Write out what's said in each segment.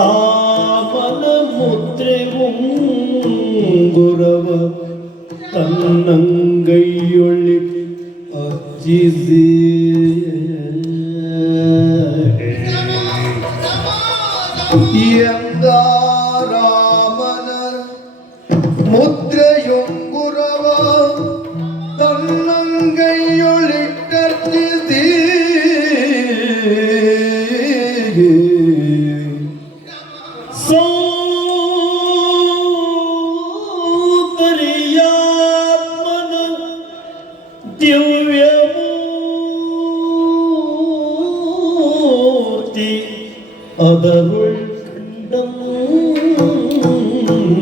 ರಾಮನ ಮುದ್ರೆ ಉಂಗುರವ ತನ್ನಂಗೈಯೊಳ್ಳಿ ಅರ್ಜಿಸಿ ಎಂದ ರಾಮನ ಮುದ್ರೆಯೊಂಗುರವ ತನ್ನಂಗೈಯೊಳಿಟ್ಟರ್ಜಿಸಿ ಸೌಂದರ್ಯಾತ್ಮನ ದಿವ್ಯಮೂರ್ತಿ ಅದರುಳ್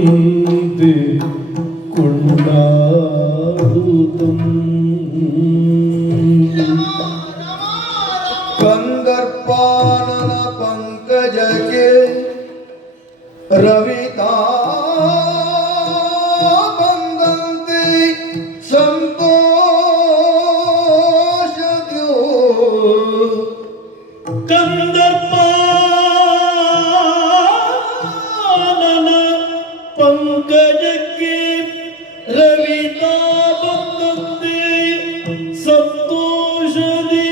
ಕಂಡಂತೆ ಕೊಂಡಾಡುತ್ತಂ ಕಂದರ್ಪಾನನ ಪಂಕಜಕ್ಕೆ ರವಿತಾ ಬಂದಂತೆ ಸಂತೋಷದ್ಯೋ ಕಂದರ್ಪಾನನ ಪಂಕಜಕ್ಕೆ ರವಿತಾ ಬಂದಂತೆ ಸಂತೋಷದಿ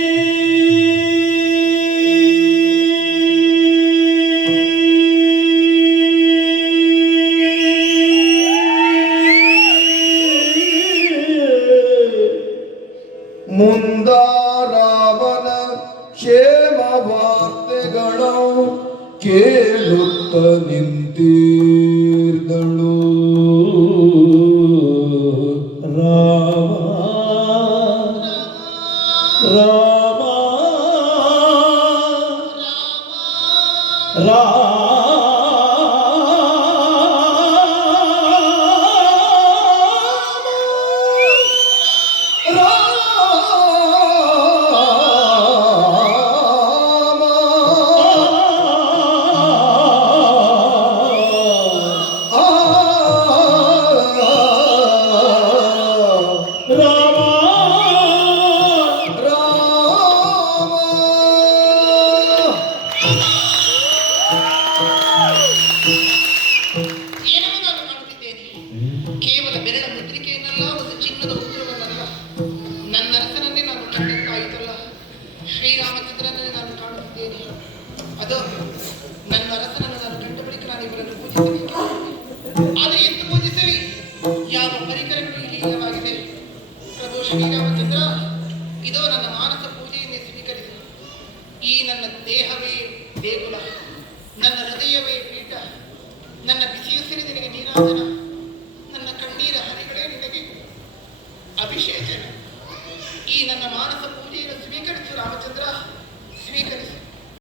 ಮುಂದಾರಾವನ ಕ್ಷೇಮ ವಾರ್ತೆಗಳು ಕೇಳುತ್ತ ನಿಂತಿರ್ದಳು. ರಾಮ ರಾಮ ರಾಮ ಕೇವಲ ಬೆರಳ ಮುದ್ರಿಕೆಯನ್ನಲ್ಲ, ಒಂದು ಚಿನ್ನದ ಉತ್ತರವನ್ನಲ್ಲ, ನನ್ನ ಅರಸನನ್ನೇ ನಾನು ಕಂಡಂತಾಯಿತಲ್ಲ. ಶ್ರೀರಾಮಚಂದ್ರನನ್ನೇ ನಾನು ಕಾಣುತ್ತಿದ್ದೇನೆ. ಅದು ನನ್ನ ಅರಸನನ್ನು ನಾನು ಕಂಡ ಬಳಿಕ ನಾನು ಇವರನ್ನು ಪೂಜಿಸಬೇಕು. ಆದರೆ ಎಂದು ಪೂಜಿಸಲಿ? ಯಾವ ಪರಿಕರಗಳು ಇಲ್ಲಿ ಇಲ್ಲವಾಗಿದೆ? ಪ್ರಭು ಶ್ರೀರಾಮಚಂದ್ರ, ಇದೋ ನನ್ನ ಮಾನಸ ಪೂಜೆಯನ್ನೇ ಸ್ವೀಕರಿಸಿ. ಈ ನನ್ನ ದೇಹವೇ ದೇಗುಲ, ನನ್ನ ಹೃದಯವೇ ಪೀಠ, ನನ್ನ ಬಿಸಿಯುಸಿರಿ ನಿನಗೆ ನೀರಾಜನ, ನನ್ನ ಕಣ್ಣೀರ ಹರಿಗಳೇ ನಿನಗೆ ಅಭಿಷೇಚನ. ಈ ನನ್ನ ಮಾನಸ ಪೂಜೆಯನ್ನು ಸ್ವೀಕರಿಸು ರಾಮಚಂದ್ರ, ಸ್ವೀಕರಿಸು.